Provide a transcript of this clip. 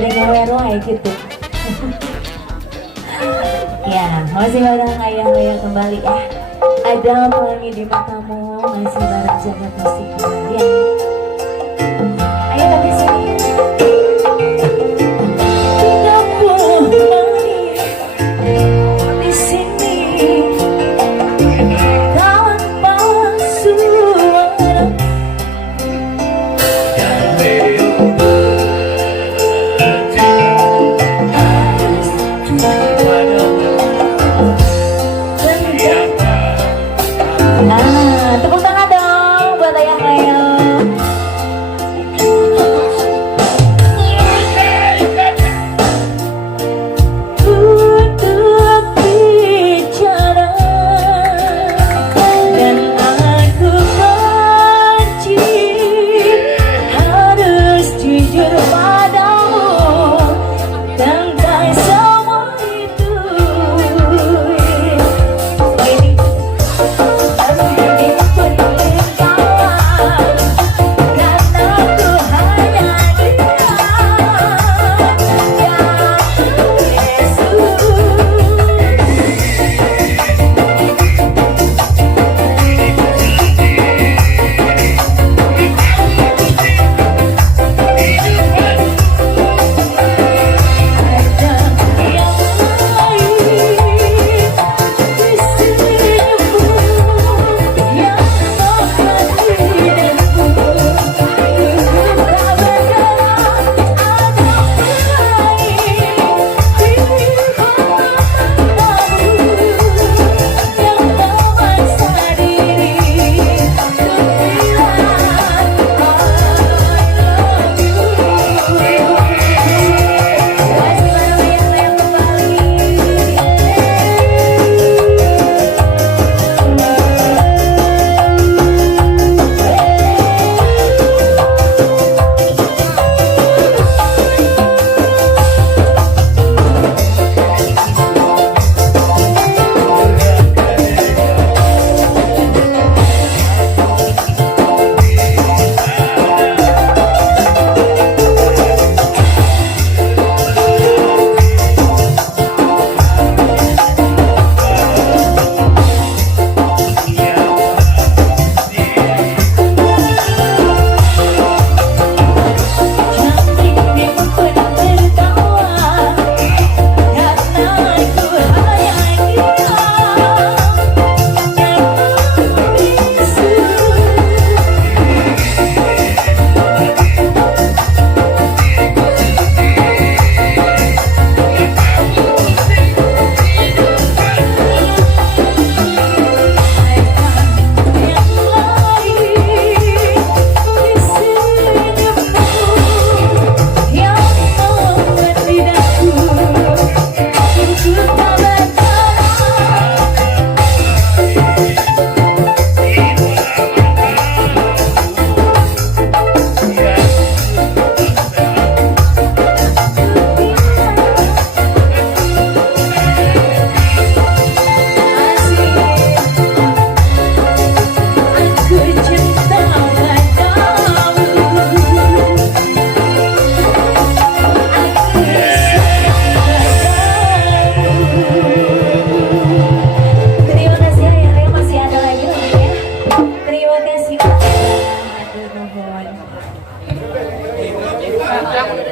pada ngewer wae gitu. Ya, masih bareng ayah-ayah kembali ya. Ada pelangi di matamu, masih bareng jaga musik kembali ya. Ayo tapi sini. Tidak boleh di sini tanpa suara. Nah, tepuk tangan dong buat ayah-ayah. Untuk bicara dan aku benci, harus jujur padamu tentang semua itu. Terima kasih.